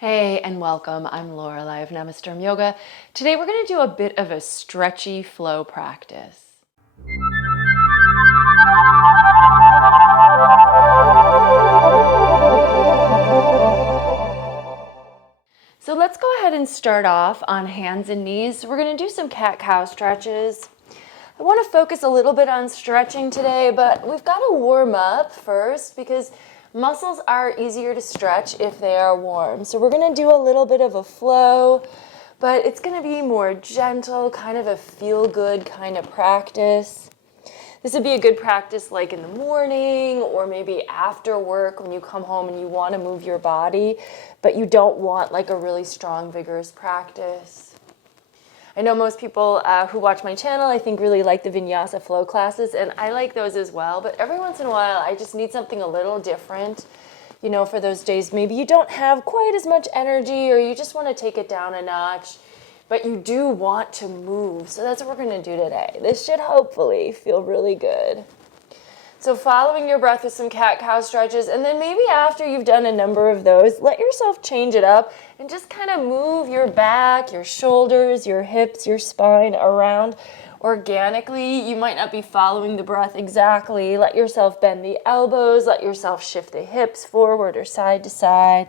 Hey and welcome, I'm Lorelei of Namasturm Yoga. Today we're going to do a bit of a stretchy flow practice. So let's go ahead and start off on hands and knees. We're going to do some cat-cow stretches. I want to focus a little bit on stretching today, but we've got to warm up first because muscles are easier to stretch if they are warm. So we're going to do a little bit of a flow, but it's going to be more gentle, kind of a feel-good kind of practice. This would be a good practice like in the morning or maybe after work when you come home and you want to move your body, but you don't want like a really strong, vigorous practice. I know most people who watch my channel, I think, really like the vinyasa flow classes, and I like those as well, but every once in a while I just need something a little different, you know, for those days. Maybe you don't have quite as much energy or you just want to take it down a notch, but you do want to move. So that's what we're going to do today. This should hopefully feel really good. So following your breath with some cat-cow stretches, and then maybe after you've done a number of those, let yourself change it up and just kind of move your back, your shoulders, your hips, your spine around organically. You might not be following the breath exactly. Let yourself bend the elbows, let yourself shift the hips forward or side to side.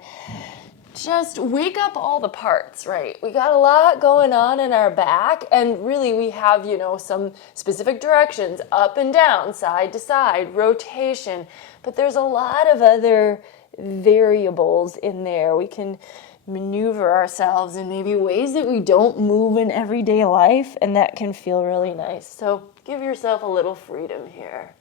Just wake up all the parts, right? We got a lot going on in our back, and really we have, you know, some specific directions, up and down, side to side, rotation, but there's a lot of other variables in there. We can maneuver ourselves in maybe ways that we don't move in everyday life, and that can feel really nice. So give yourself a little freedom here.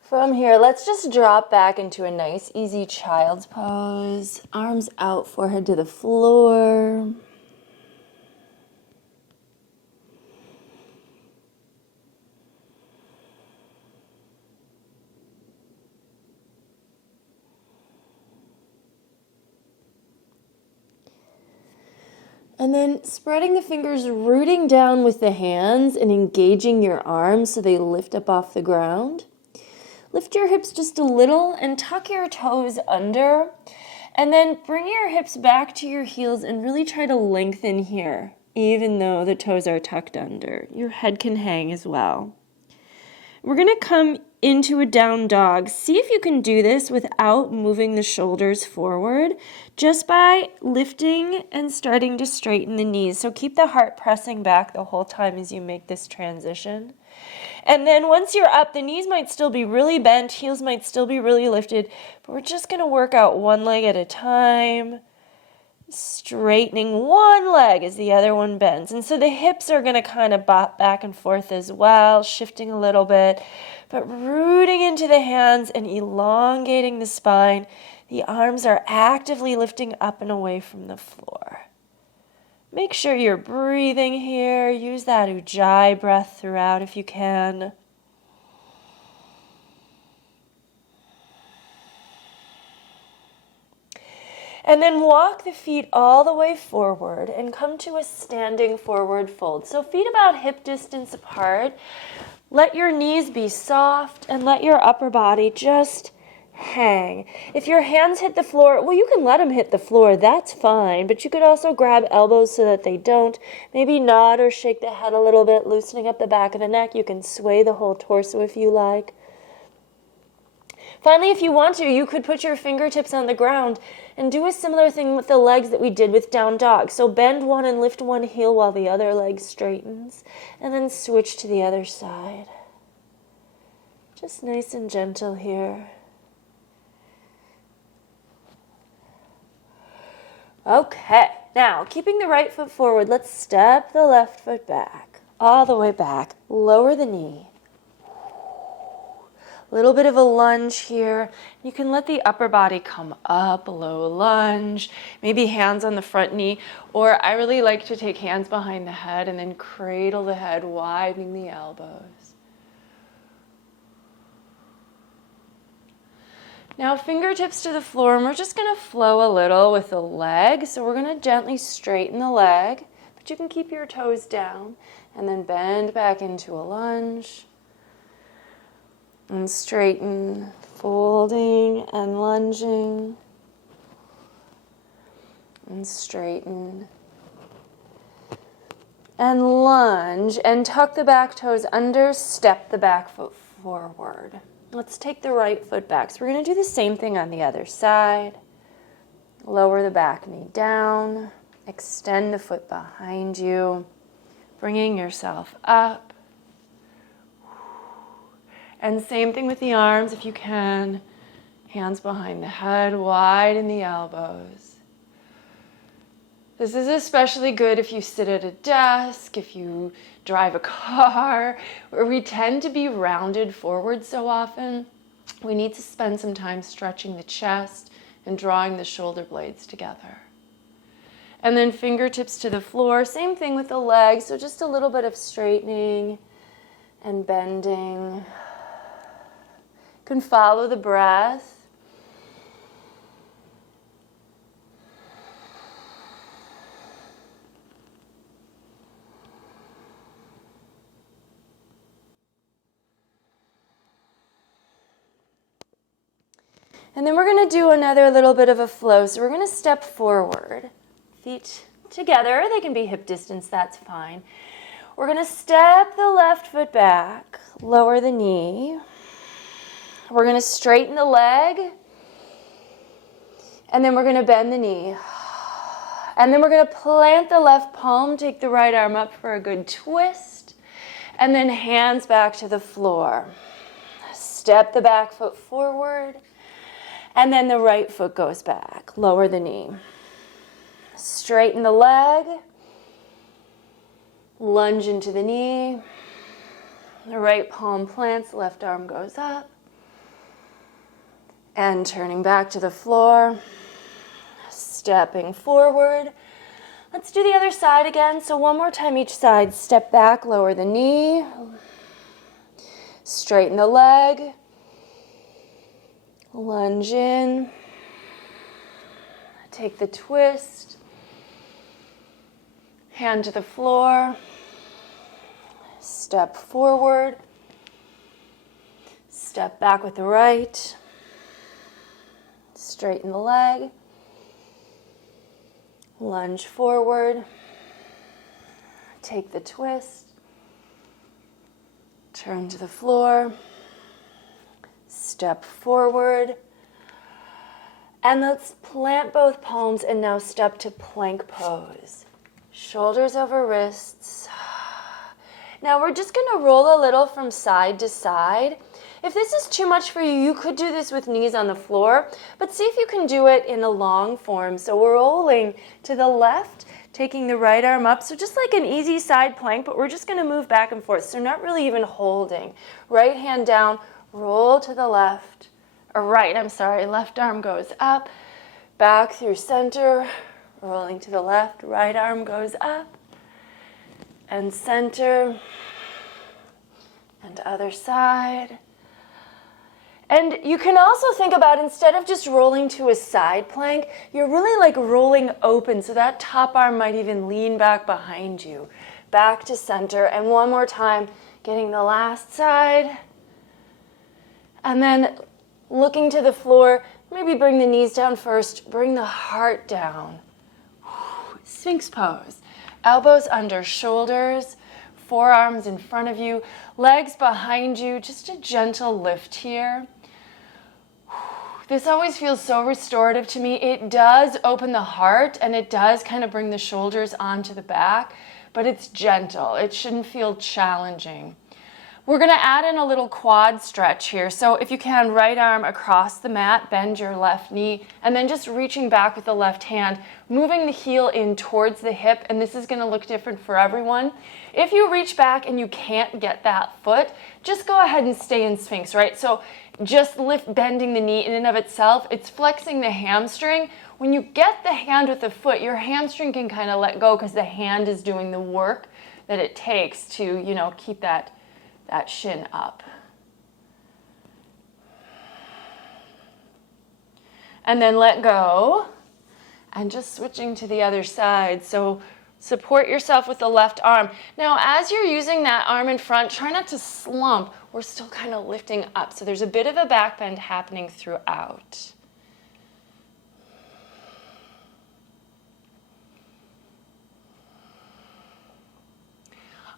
From here, let's just drop back into a nice, easy child's pose. Arms out, forehead to the floor. And then spreading the fingers, rooting down with the hands and engaging your arms so they lift up off the ground. Lift your hips just a little and tuck your toes under. And then bring your hips back to your heels and really try to lengthen here, even though the toes are tucked under. Your head can hang as well. We're going to come into a down dog. See if you can do this without moving the shoulders forward, just by lifting and starting to straighten the knees. So keep the heart pressing back the whole time as you make this transition. And then once you're up, the knees might still be really bent, heels might still be really lifted, but we're just going to work out one leg at a time, straightening one leg as the other one bends. And so the hips are going to kind of bop back and forth as well, shifting a little bit, but rooting into the hands and elongating the spine. The arms are actively lifting up and away from the floor. Make sure you're breathing here. Use that ujjayi breath throughout if you can. And then walk the feet all the way forward and come to a standing forward fold. So feet about hip distance apart. Let your knees be soft and let your upper body just hang. If your hands hit the floor, well, you can let them hit the floor. That's fine. But you could also grab elbows so that they don't. Maybe nod or shake the head a little bit, loosening up the back of the neck. You can sway the whole torso if you like. Finally, if you want to, you could put your fingertips on the ground and do a similar thing with the legs that we did with down dog. So bend one and lift one heel while the other leg straightens, and then switch to the other side. Just nice and gentle here. Okay, now keeping the right foot forward, let's step the left foot back, all the way back, lower the knee. A little bit of a lunge here. You can let the upper body come up, a low lunge, maybe hands on the front knee, or I really like to take hands behind the head and then cradle the head, widening the elbows. Now fingertips to the floor, and we're just going to flow a little with the leg. So we're going to gently straighten the leg, but but you can keep your toes down. And then bend back into a lunge. And straighten, folding and lunging. And straighten. And lunge. And tuck the back toes under, step the back foot forward. Let's take the right foot back. So we're going to do the same thing on the other side. Lower the back knee down. Extend the foot behind you. Bringing yourself up. And same thing with the arms if you can. Hands behind the head, widen the elbows. This is especially good if you sit at a desk, if you drive a car, where we tend to be rounded forward so often. We need to spend some time stretching the chest and drawing the shoulder blades together. And then fingertips to the floor. Same thing with the legs, so just a little bit of straightening and bending. You can follow the breath. And then we're going to do another little bit of a flow. So we're going to step forward. Feet together. They can be hip distance, that's fine. We're going to step the left foot back. Lower the knee. We're going to straighten the leg. And then we're going to bend the knee. And then we're going to plant the left palm. Take the right arm up for a good twist. And then hands back to the floor. Step the back foot forward. And then the right foot goes back. Lower the knee. Straighten the leg. Lunge into the knee. The right palm plants, left arm goes up. And turning back to the floor. Stepping forward. Let's do the other side again. So one more time each side. Step back, lower the knee. Straighten the leg. Lunge in. Take the twist. Hand to the floor. Step forward. Step back with the right. Straighten the leg. Lunge forward. Take the twist. Turn to the floor. Step forward. And let's plant both palms and now step to plank pose. Shoulders over wrists. Now we're just going to roll a little from side to side. If this is too much for you, you could do this with knees on the floor, but see if you can do it in a long form. So we're rolling to the left, taking the right arm up. So just like an easy side plank, but we're just going to move back and forth. So not really even holding. Right hand down, roll to the left, or right, I'm sorry, left arm goes up, back through center, rolling to the left, right arm goes up, and center, and other side. And you can also think about, instead of just rolling to a side plank, you're really like rolling open, so that top arm might even lean back behind you. Back to center, and one more time, getting the last side. And then looking to the floor, maybe bring the knees down first, bring the heart down. Sphinx pose. Elbows under shoulders, forearms in front of you, legs behind you, just a gentle lift here. This always feels so restorative to me. It does open the heart and it does kind of bring the shoulders onto the back, but it's gentle. It shouldn't feel challenging. We're going to add in a little quad stretch here. So if you can, right arm across the mat, bend your left knee, and then just reaching back with the left hand, moving the heel in towards the hip, and this is going to look different for everyone. If you reach back and you can't get that foot, just go ahead and stay in Sphinx, right? So just bending the knee in and of itself, it's flexing the hamstring. When you get the hand with the foot, your hamstring can kind of let go because the hand is doing the work that it takes to, keep that shin up. And then let go. And just switching to the other side. So Support yourself with the left arm. Now, as you're using that arm in front, try not to slump. We're still kind of lifting up, so there's a bit of a back bend happening throughout.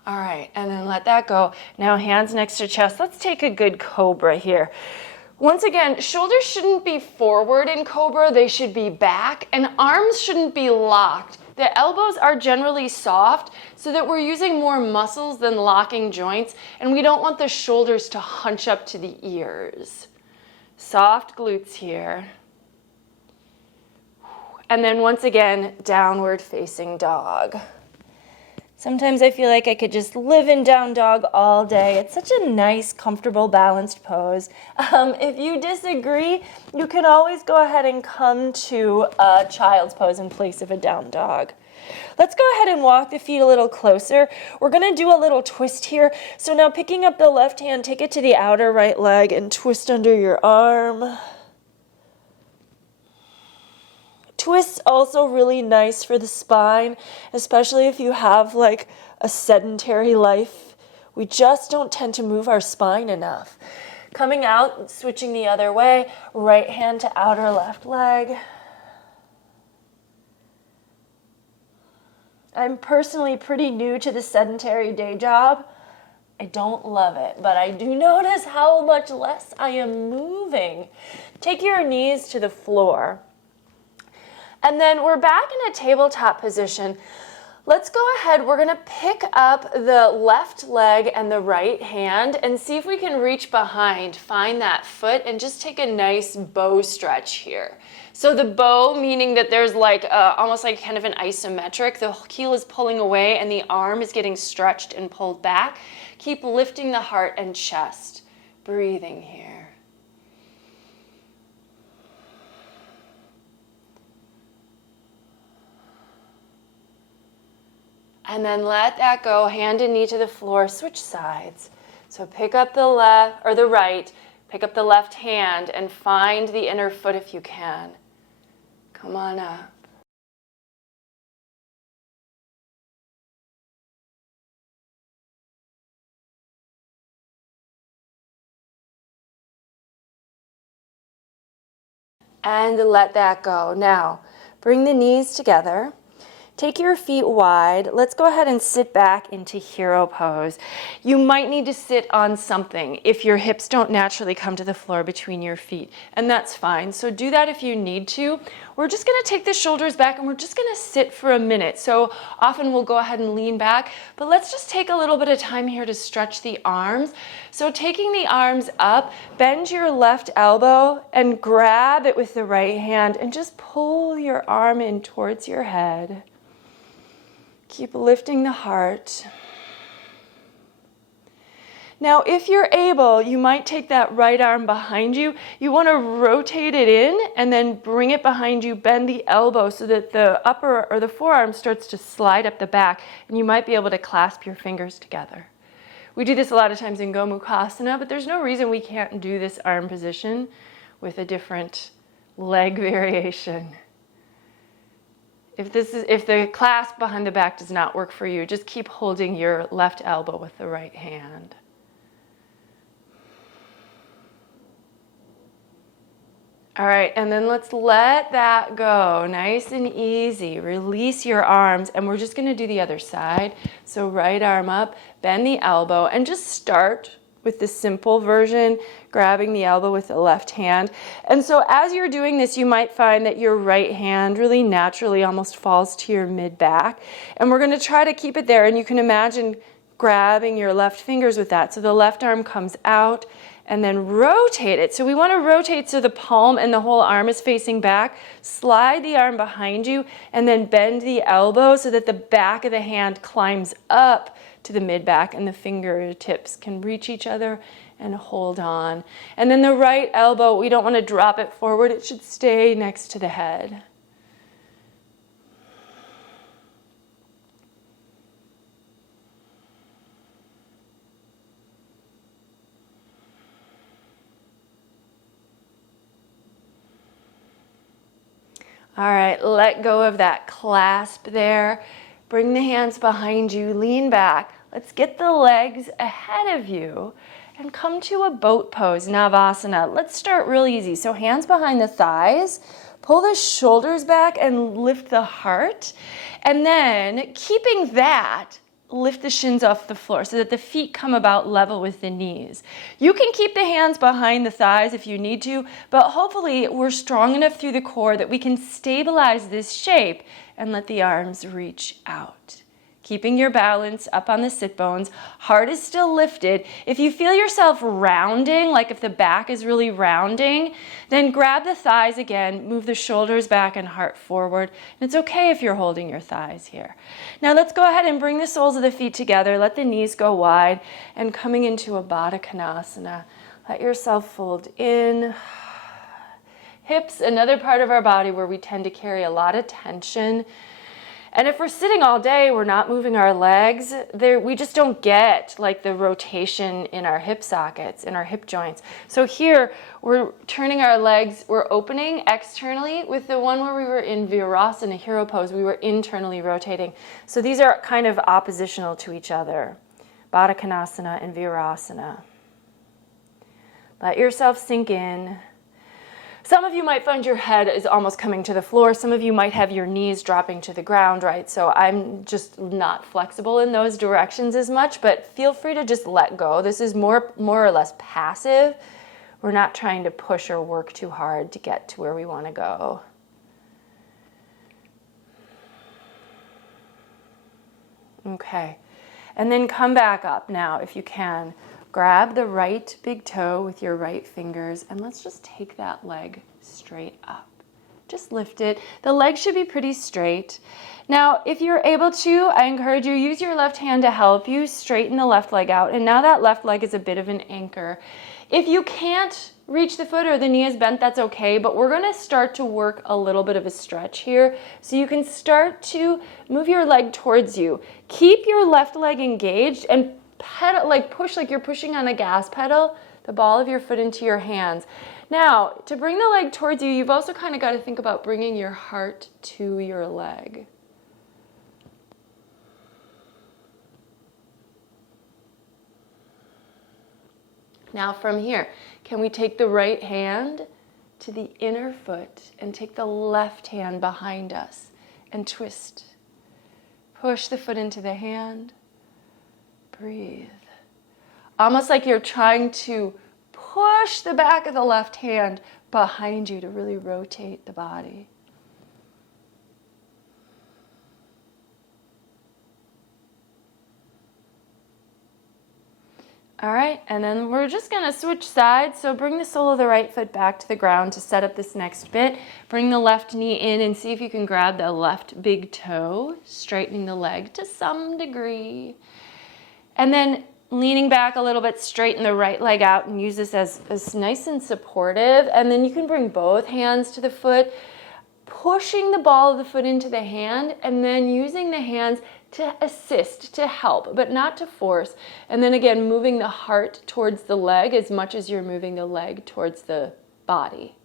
All right, and then let that go. Now hands next to chest. Let's take a good cobra here. Once again, shoulders shouldn't be forward in cobra, they should be back, and arms shouldn't be locked. The elbows are generally soft so that we're using more muscles than locking joints, and we don't want the shoulders to hunch up to the ears. Soft glutes here. And then once again, downward facing dog. Sometimes I feel like I could just live in down dog all day. It's such a nice, comfortable, balanced pose. If you disagree, you can always go ahead and come to a child's pose in place of a down dog. Let's go ahead and walk the feet a little closer. We're going to do a little twist here. So now picking up the left hand, take it to the outer right leg and twist under your arm. Twist's also really nice for the spine, especially if you have like a sedentary life. We just don't tend to move our spine enough. Coming out, switching the other way, right hand to outer left leg. I'm personally pretty new to the sedentary day job. I don't love it, but I do notice how much less I am moving. Take your knees to the floor. And then we're back in a tabletop position. Let's go ahead, we're gonna pick up the left leg and the right hand and see if we can reach behind, find that foot, and just take a nice bow stretch here. So the bow, meaning that there's like almost like kind of an isometric, the heel is pulling away and the arm is getting stretched and pulled back. Keep lifting the heart and chest, breathing here. And then let that go, hand and knee to the floor, switch sides. So pick up the left, or the right, pick up the left hand and find the inner foot if you can. Come on up. And let that go. Now, bring the knees together. Take your feet wide. Let's go ahead and sit back into hero pose. You might need to sit on something if your hips don't naturally come to the floor between your feet, and that's fine. So do that if you need to. We're just gonna take the shoulders back and we're just gonna sit for a minute. So often we'll go ahead and lean back, but let's just take a little bit of time here to stretch the arms. So taking the arms up, bend your left elbow and grab it with the right hand and just pull your arm in towards your head. Keep lifting the heart. Now, if you're able, you might take that right arm behind you. You want to rotate it in and then bring it behind you, bend the elbow so that the upper or the forearm starts to slide up the back, and you might be able to clasp your fingers together. We do this a lot of times in Gomukhasana, but there's no reason we can't do this arm position with a different leg variation. If the clasp behind the back does not work for you, just keep holding your left elbow with the right hand. All right, and then let's let that go, nice and easy. Release your arms, and we're just gonna do the other side. So right arm up, bend the elbow, and just start with the simple version, grabbing the elbow with the left hand. And so as you're doing this, you might find that your right hand really naturally almost falls to your mid-back. And we're gonna try to keep it there, and you can imagine grabbing your left fingers with that. So the left arm comes out, and then rotate it. So we want to rotate so the palm and the whole arm is facing back. Slide the arm behind you and then bend the elbow so that the back of the hand climbs up to the mid-back and the fingertips can reach each other and hold on. And then the right elbow, we don't want to drop it forward. It should stay next to the head. All right, let go of that clasp there. Bring the hands behind you, lean back. Let's get the legs ahead of you and come to a boat pose, Navasana. Let's start real easy. So hands behind the thighs, pull the shoulders back and lift the heart. And then keeping that, lift the shins off the floor so that the feet come about level with the knees. You can keep the hands behind the thighs if you need to, but hopefully we're strong enough through the core that we can stabilize this shape and let the arms reach out. Keeping your balance up on the sit bones. Heart is still lifted. If you feel yourself rounding, like if the back is really rounding, then grab the thighs again, move the shoulders back and heart forward. And it's okay if you're holding your thighs here. Now let's go ahead and bring the soles of the feet together. Let the knees go wide and coming into a Baddha Konasana. Let yourself fold in. Hips, another part of our body where we tend to carry a lot of tension. And if we're sitting all day, we're not moving our legs, we just don't get like the rotation in our hip sockets, in our hip joints. So here, we're turning our legs, we're opening externally. With the one where we were in Virasana, hero pose, we were internally rotating. So these are kind of oppositional to each other. Baddha Konasana and Virasana. Let yourself sink in. Some of you might find your head is almost coming to the floor. Some of you might have your knees dropping to the ground, right? So I'm just not flexible in those directions as much, but feel free to just let go. This is more or less passive. We're not trying to push or work too hard to get to where we want to go. Okay, and then come back up now if you can. Grab the right big toe with your right fingers and let's just take that leg straight up. Just lift it. The leg should be pretty straight. Now, if you're able to, I encourage you, use your left hand to help you straighten the left leg out. And now that left leg is a bit of an anchor. If you can't reach the foot or the knee is bent, that's okay, but we're gonna start to work a little bit of a stretch here. So you can start to move your leg towards you. Keep your left leg engaged and pedal, like push like you're pushing on a gas pedal, the ball of your foot into your hands. Now, to bring the leg towards you, you've also kind of got to think about bringing your heart to your leg. Now from here, can we take the right hand to the inner foot and take the left hand behind us and twist. Push the foot into the hand. Breathe. Almost like you're trying to push the back of the left hand behind you to really rotate the body. All right, and then we're just gonna switch sides. So bring the sole of the right foot back to the ground to set up this next bit. Bring the left knee in and see if you can grab the left big toe, straightening the leg to some degree. And then leaning back a little bit, straighten the right leg out and use this as nice and supportive. And then you can bring both hands to the foot, pushing the ball of the foot into the hand, and then using the hands to assist, to help, but not to force. And then again, moving the heart towards the leg as much as you're moving the leg towards the body.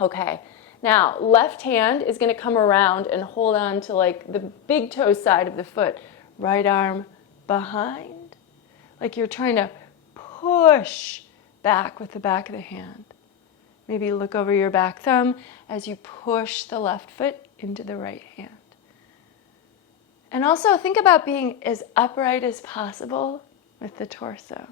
Okay, now left hand is going to come around and hold on to like the big toe side of the foot. Right arm behind, like you're trying to push back with the back of the hand. Maybe look over your back thumb as you push the left foot into the right hand. And also think about being as upright as possible with the torso.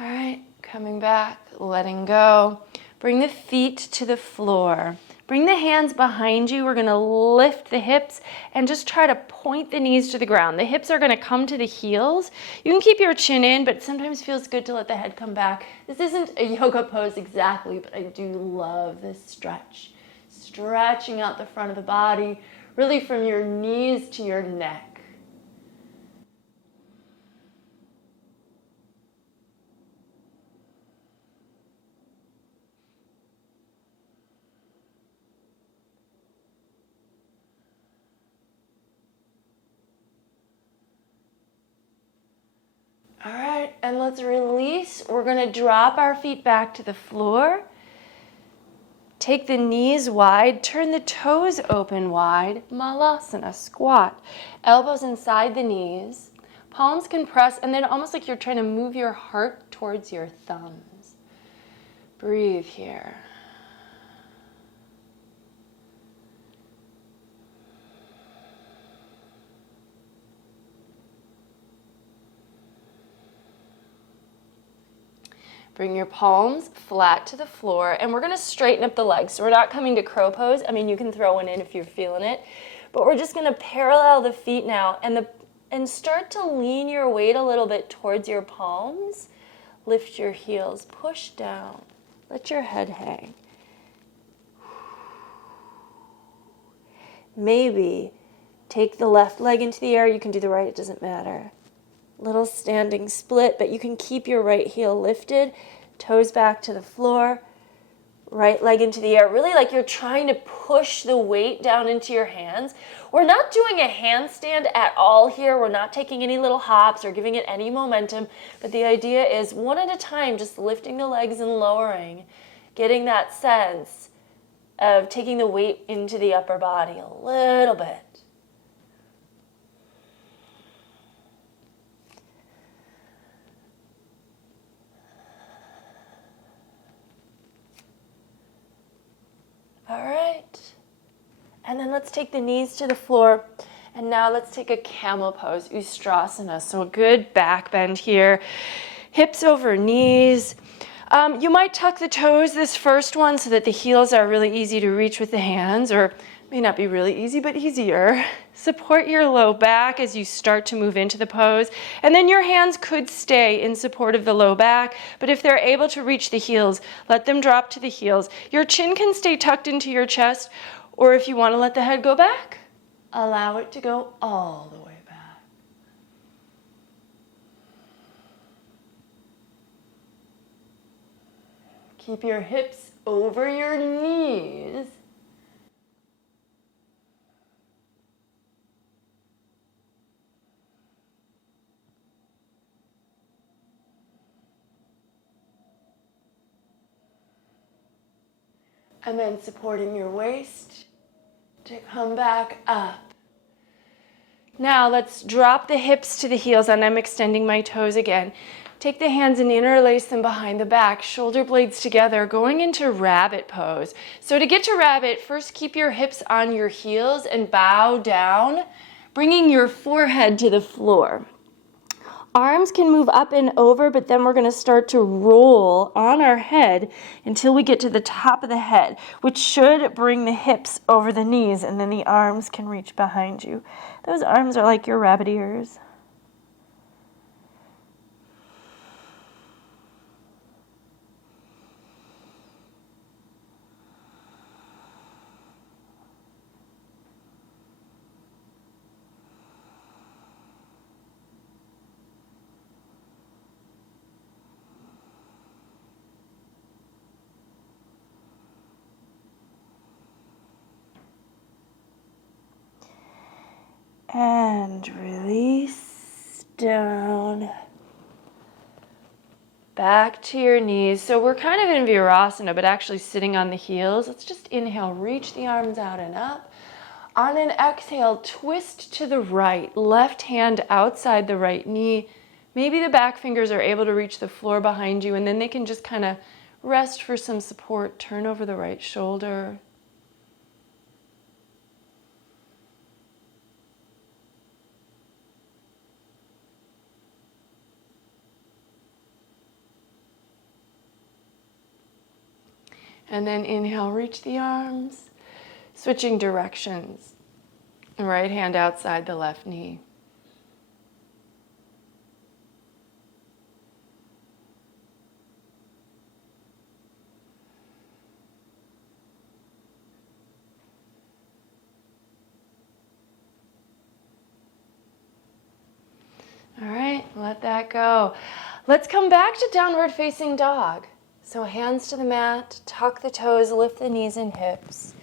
All right, coming back, letting go. Bring the feet to the floor. Bring the hands behind you. We're going to lift the hips and just try to point the knees to the ground. The hips are going to come to the heels. You can keep your chin in, but it sometimes feels good to let the head come back. This isn't a yoga pose exactly, but I do love this stretch. Stretching out the front of the body, really from your knees to your neck. and let's release. We're going to drop our feet back to the floor. Take the knees wide, turn the toes open wide, malasana, squat. Elbows inside the knees, palms can press, and then almost like you're trying to move your heart towards your thumbs. Breathe here. Bring your palms flat to the floor, and we're going to straighten up the legs. So we're not coming to crow pose. I mean, you can throw one in if you're feeling it, but we're just going to parallel the feet now and start to lean your weight a little bit towards your palms. Lift your heels, push down, let your head hang. Maybe take the left leg into the air. You can do the right, it doesn't matter. Little standing split, but you can keep your right heel lifted, toes back to the floor, right leg into the air, really like you're trying to push the weight down into your hands. We're not doing a handstand at all here. We're not taking any little hops or giving it any momentum, but the idea is one at a time, just lifting the legs and lowering, getting that sense of taking the weight into the upper body a little bit. All right, and then let's take the knees to the floor, and now let's take a camel pose, Ustrasana. So a good back bend here, hips over knees. You might tuck the toes this first one so that the heels are really easy to reach with the hands, or may not be really easy, but easier. Support your low back as you start to move into the pose, and then your hands could stay in support of the low back, but if they're able to reach the heels, let them drop to the heels. Your chin can stay tucked into your chest, or if you want to let the head go back, allow it to go all the way back. Keep your hips over your knees. And then supporting your waist to come back up. Now let's drop the hips to the heels, and I'm extending my toes again. Take the hands and interlace them behind the back, shoulder blades together, going into rabbit pose. So to get to rabbit, first keep your hips on your heels and bow down, bringing your forehead to the floor. Arms can move up and over, but then we're going to start to roll on our head until we get to the top of the head, which should bring the hips over the knees, and then the arms can reach behind you. Those arms are like your rabbit ears. And release down. Back to your knees. So we're kind of in Virasana, but actually sitting on the heels. Let's just inhale, reach the arms out and up. On an exhale, twist to the right. Left hand outside the right knee. Maybe the back fingers are able to reach the floor behind you, and then they can just kind of rest for some support. Turn over the right shoulder. And then inhale, reach the arms, switching directions. Right hand outside the left knee. All right, let that go. Let's come back to downward facing dog. So hands to the mat, tuck the toes, lift the knees and hips.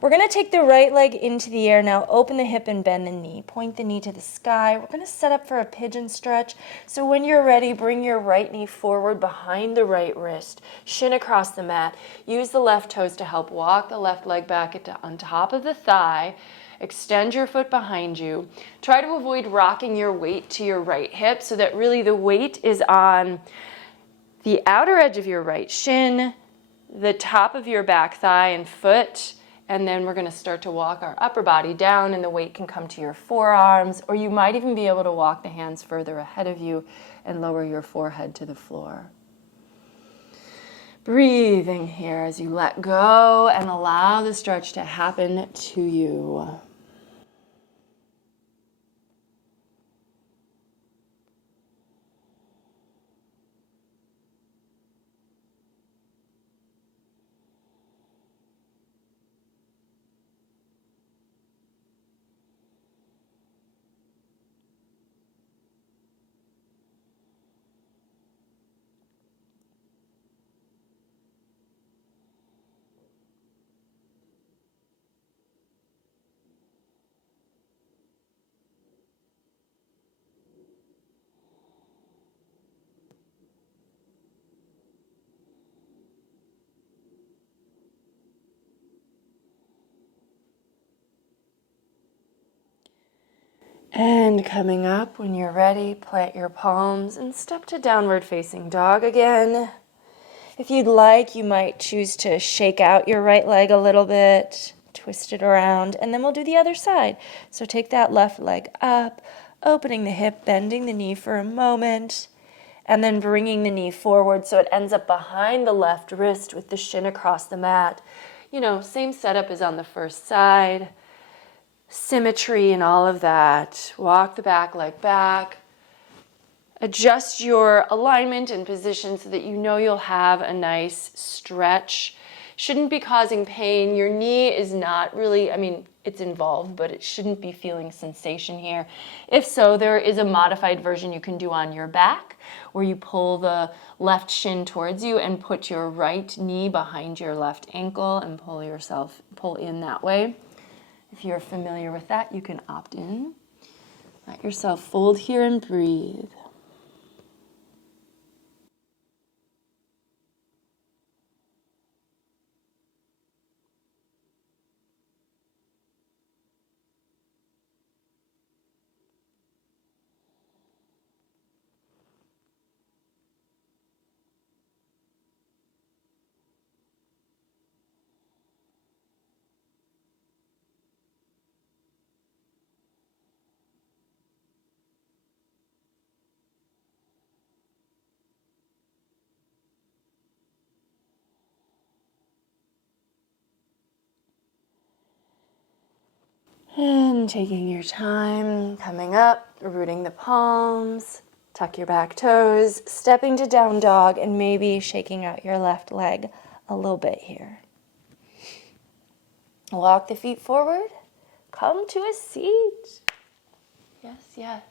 We're going to take the right leg into the air now. Open the hip and bend the knee. Point the knee to the sky. We're going to set up for a pigeon stretch. So when you're ready, bring your right knee forward behind the right wrist. Shin across the mat. Use the left toes to help walk the left leg back on top of the thigh. Extend your foot behind you. Try to avoid rocking your weight to your right hip so that really the weight is on the outer edge of your right shin, the top of your back thigh and foot, and then we're going to start to walk our upper body down, and the weight can come to your forearms, or you might even be able to walk the hands further ahead of you and lower your forehead to the floor. Breathing here as you let go and allow the stretch to happen to you. And coming up, when you're ready, plant your palms and step to downward facing dog again. If you'd like, you might choose to shake out your right leg a little bit, twist it around, and then we'll do the other side. So take that left leg up, opening the hip, bending the knee for a moment, and then bringing the knee forward so it ends up behind the left wrist with the shin across the mat. You know, same setup as on the first side. Symmetry and all of that. Walk the back leg back. Adjust your alignment and position so that you know you'll have a nice stretch. Shouldn't be causing pain. Your knee is not really, it's involved, but it shouldn't be feeling sensation here. If so, there is a modified version you can do on your back where you pull the left shin towards you and put your right knee behind your left ankle and pull in that way. If you're familiar with that, you can opt in. Let yourself fold here and breathe. And taking your time, coming up, rooting the palms, tuck your back toes, stepping to down dog, and maybe shaking out your left leg a little bit here. Walk the feet forward, come to a seat. Yes, yes.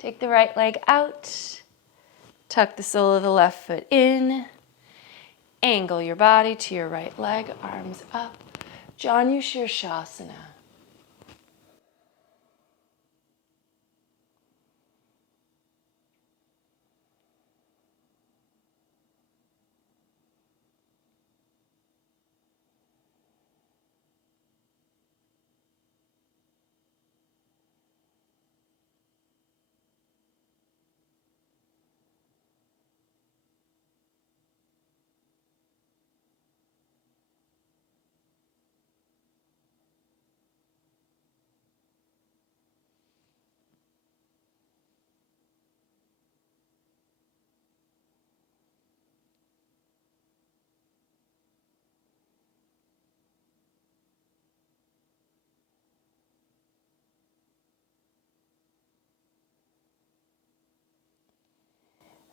Take the right leg out, tuck the sole of the left foot in, angle your body to your right leg, arms up, Janu Shirshasana.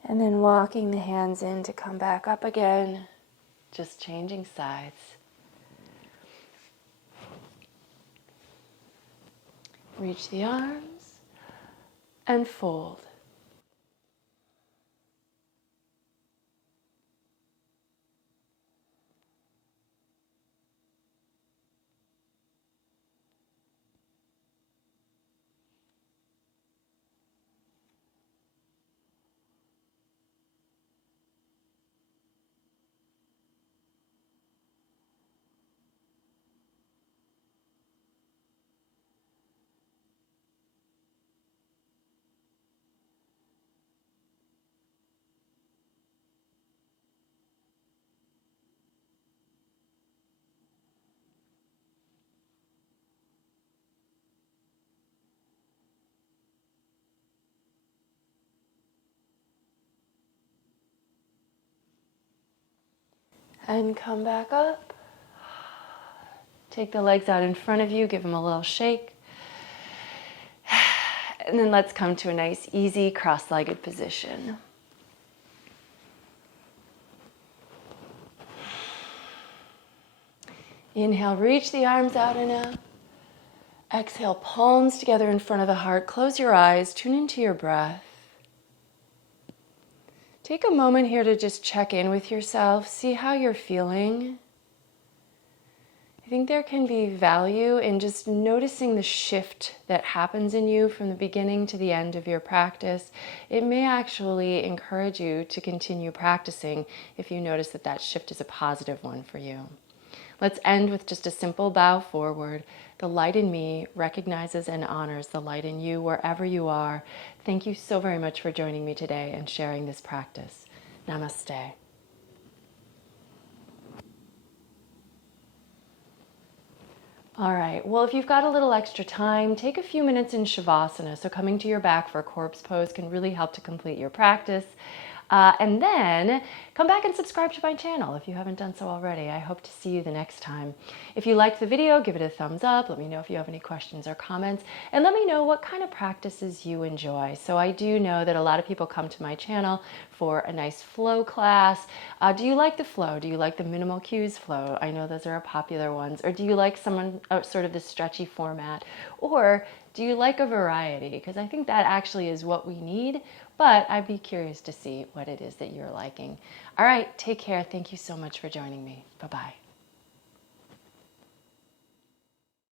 And then walking the hands in to come back up again, just changing sides. Reach the arms and fold. And come back up. Take the legs out in front of you, give them a little shake. And then let's come to a nice, easy, cross-legged position. Inhale, reach the arms out and up. Exhale, palms together in front of the heart. Close your eyes, tune into your breath. Take a moment here to just check in with yourself, see how you're feeling. I think there can be value in just noticing the shift that happens in you from the beginning to the end of your practice. It may actually encourage you to continue practicing if you notice that that shift is a positive one for you. Let's end with just a simple bow forward. The light in me recognizes and honors the light in you wherever you are. Thank you so very much for joining me today and sharing this practice. Namaste. All right, well, if you've got a little extra time, take a few minutes in Shavasana. So coming to your back for a corpse pose can really help to complete your practice. And then come back and subscribe to my channel if you haven't done so already. I hope to see you the next time. If you liked the video, give it a thumbs up. Let me know if you have any questions or comments. And let me know what kind of practices you enjoy. So I do know that a lot of people come to my channel for a nice flow class. Do you like the flow? Do you like the minimal cues flow? I know those are popular ones. Or do you like someone sort of the stretchy format? Or do you like a variety? Because I think that actually is what we need. But I'd be curious to see what it is that you're liking. All right, take care. Thank you so much for joining me. Bye-bye.